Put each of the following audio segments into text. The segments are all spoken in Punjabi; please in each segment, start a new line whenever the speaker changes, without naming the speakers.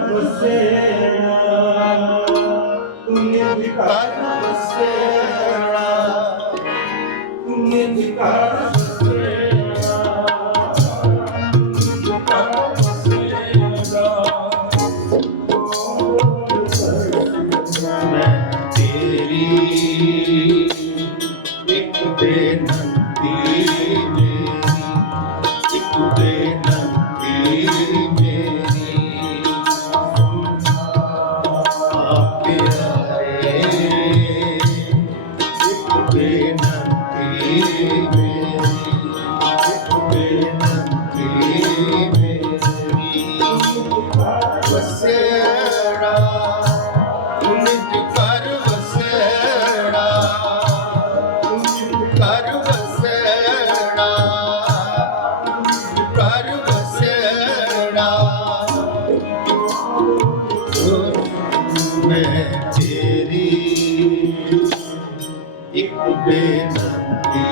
ਗੁਸੇਣਾ
ਤੁਮਨੇ ਤੇਰੀ ਇੱਕ ਬੇਨਤੀ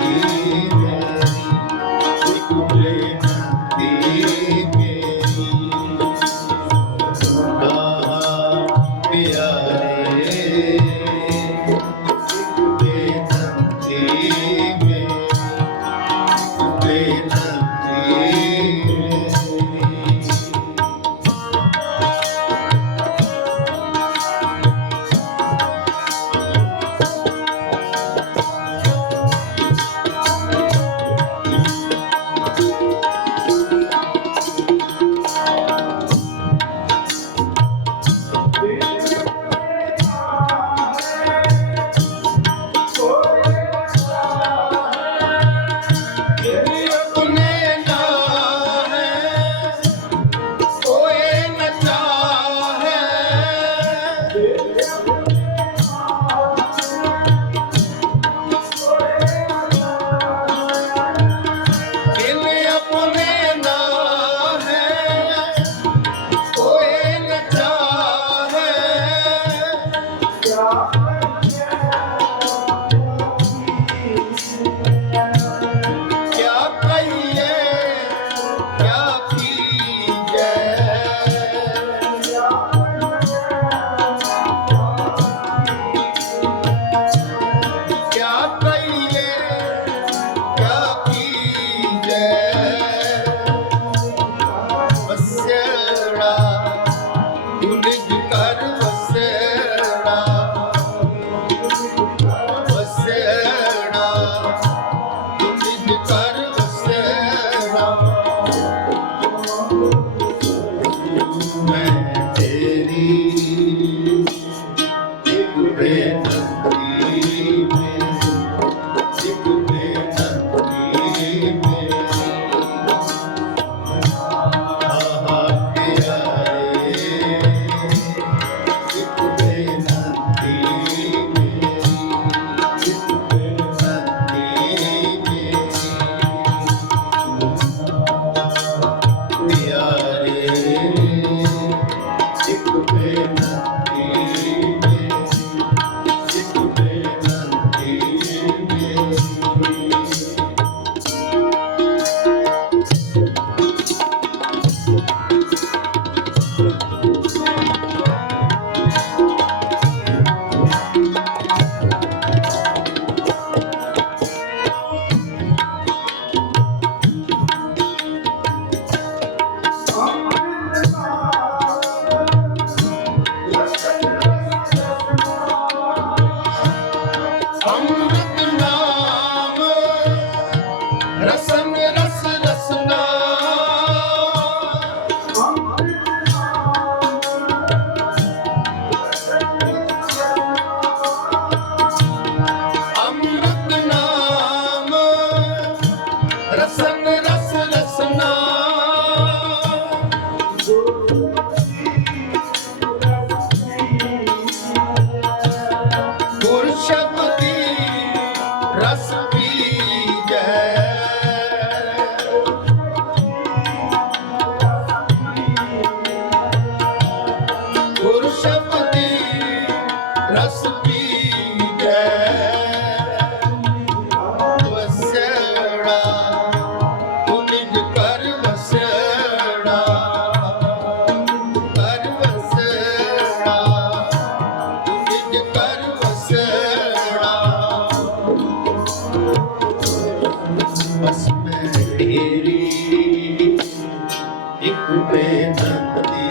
Kupenda Kupenda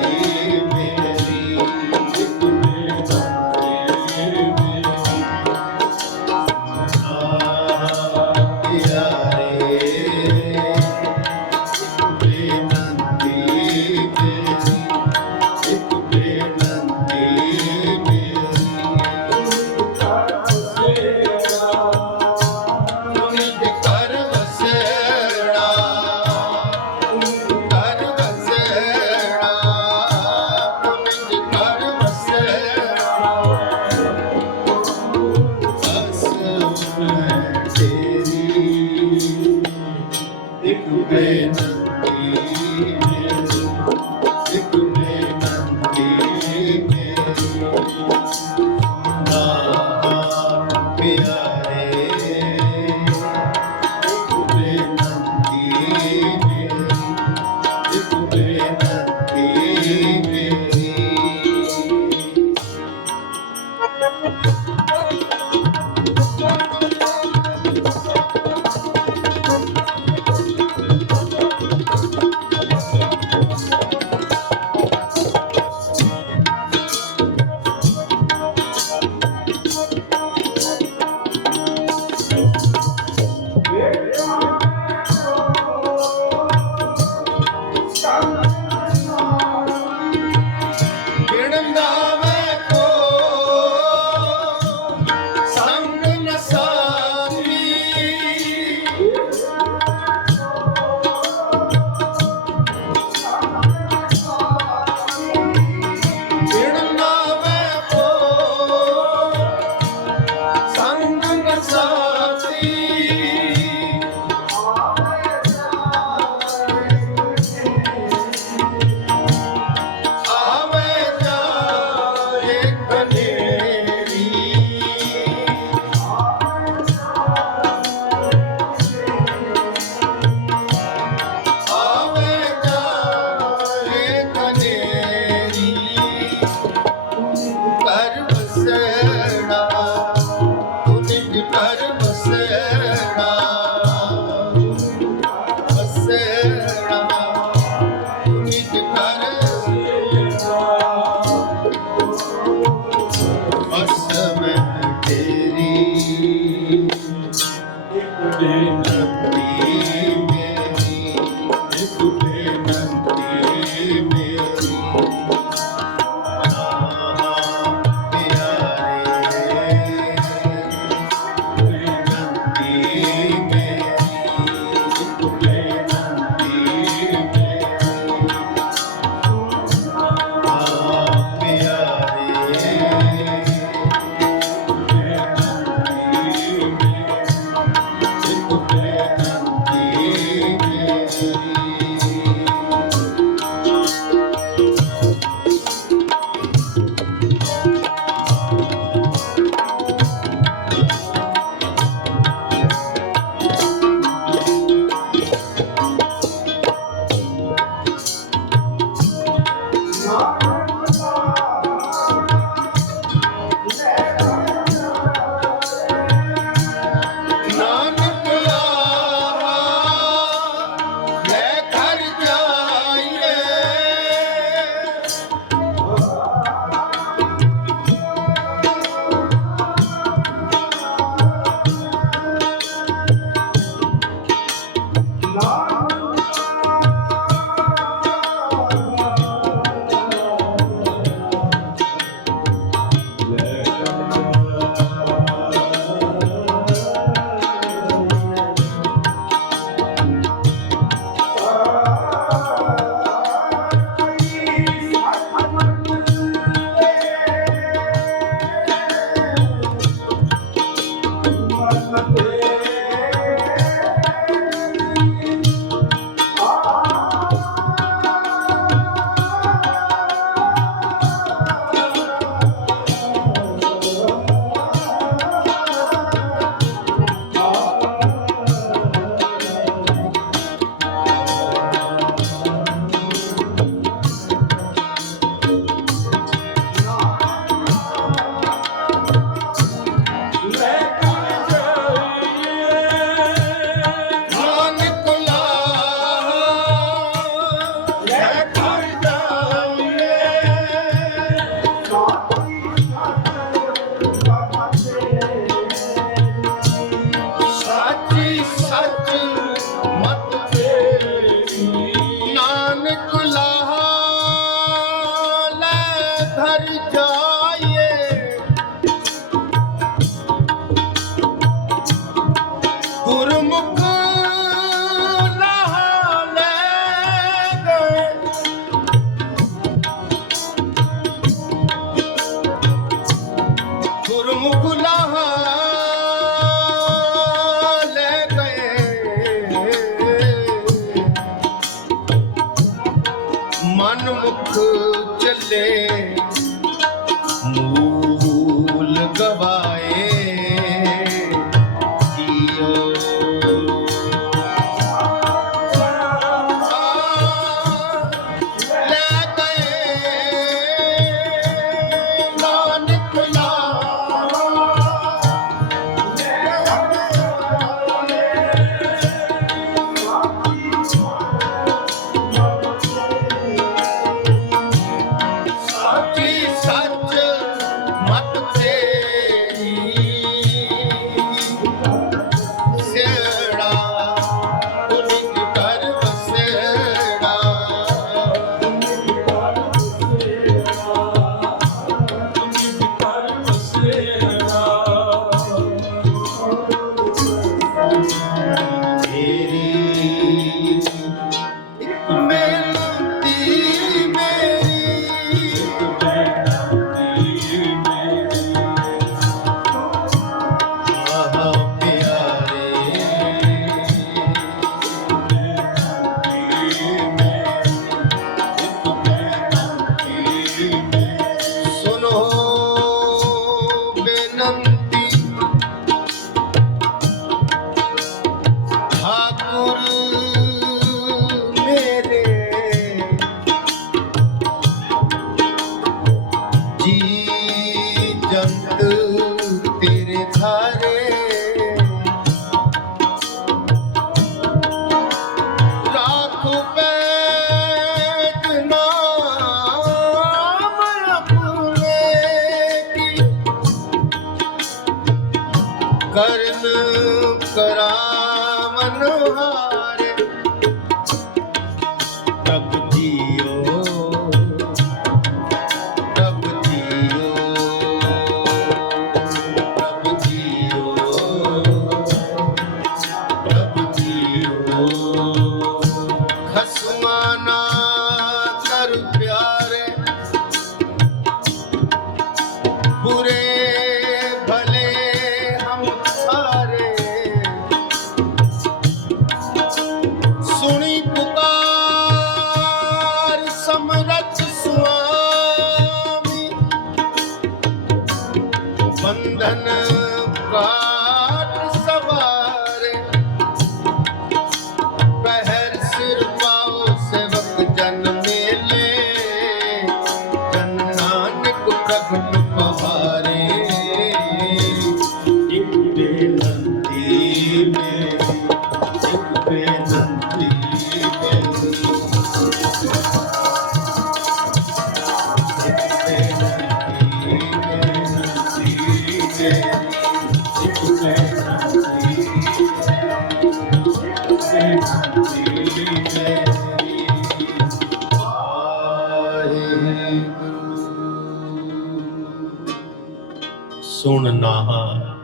ਸੁਣ ਨਾਹਾ।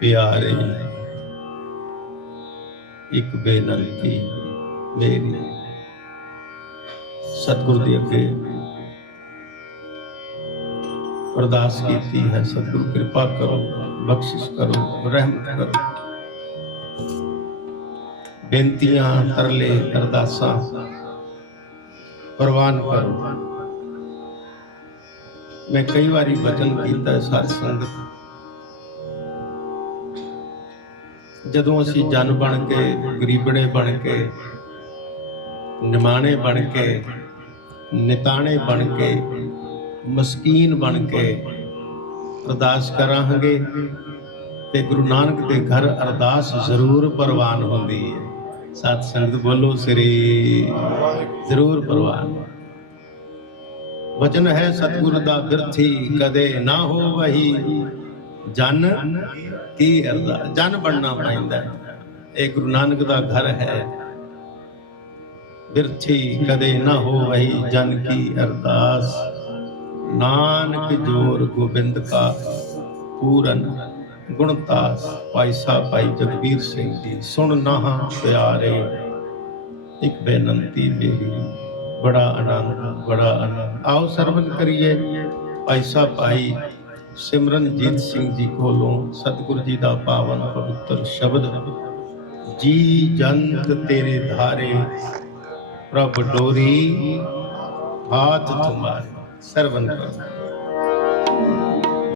ਪਿਆਰੇ, ਇੱਕ ਬੇਨੰਤੀ ਮੇਰੀ। ਸਤਿਗੁਰ ਦੇ ਅੱਗੇ ਅਰਦਾਸ ਕੀਤੀ ਹੈ, ਸਤਿਗੁਰ ਕਿਰਪਾ ਕਰੋ, ਬਖਸ਼ਿਸ਼ ਕਰੋ, ਰਹਿਮਤ ਕਰੋ। ਬੇਨਤੀਆਂ ਤਰਲੇ ਅਰਦਾਸਾਂ ਪ੍ਰਵਾਨ ਕਰੋ। ਮੈਂ ਕਈ ਵਾਰੀ ਵਚਨ ਕੀਤਾ ਹੈ ਸਾਧ ਸੰਗਤ। ਜਦੋਂ ਅਸੀਂ ਜਨ ਬਣ ਕੇ ਗਰੀਬੜੇ ਬਣ ਕੇ, ਨਿਮਾਣੇ ਬਣ ਕੇ, ਨਿਤਾਣੇ ਬਣ ਕੇ, ਮਸਕੀਨ ਬਣ ਕੇ ਅਰਦਾਸ ਕਰਾਂਗੇ ਤੇ ਗੁਰੂ ਨਾਨਕ ਦੇ ਘਰ ਅਰਦਾਸ ਜ਼ਰੂਰ ਪ੍ਰਵਾਨ ਹੁੰਦੀ ਹੈ। ਸਤ ਸੰਗਤ ਬੋਲੋ, ਸ੍ਰੀ ਜ਼ਰੂਰ ਪ੍ਰਵਾਨ। ਵਚਨ ਹੈ ਸਤਿਗੁਰ ਦਾ ਬਿਰਥੀ ਕਦੇ ਨਾ ਹੋ ਵਹੀ ਜਨ ਕੀ ਅਰਦਾ ਜਨ ਬਣਨਾ ਪੈਂਦਾ ਇਹ ਗੁਰੂ ਨਾਨਕ ਦਾ ਘਰ ਹੈ। ਬਿਰਥੀ ਕਦੇ ਨਾ ਹੋ ਵਹੀ ਜਨ ਕੀ ਅਰਦਾਸ। ਨਾਨਕ ਜੋਰ ਗੋਬਿੰਦ ਕਾ ਪੂਰਨ ਗੁਣਤਾਸ ਭਾਈ ਸਾਹਿਬ, ਭਾਈ ਜਗਬੀਰ ਸਿੰਘ ਜੀ, ਸੁਣ ਨਾਹਾਂ ਪਿਆਰੇ, ਇੱਕ ਬੇਨੰਤੀ ਮੇਰੀ ਬੜਾ ਆਨੰਦ ਬੜਾ ਆਨੰਦ। ਆਓ ਸਰਵਨ ਕਰੀਏ। ਭਾਈ ਸਾਹਿਬ, ਭਾਈ ਸਿਮਰਨਜੀਤ ਸਿੰਘ ਜੀ ਕੋਲੋਂ ਸਤਿਗੁਰੂ ਜੀ ਦਾ ਪਾਵਨ ਪਵਿੱਤਰ ਸ਼ਬਦ, ਜੀ ਜੰਤ ਤੇਰੇ ਧਾਰੇ, ਪ੍ਰਭ ਡੋਰੀ, ਹਾਥ ਤੁਮਾਰੇ ਸਰਵਨ ਕਰੋ।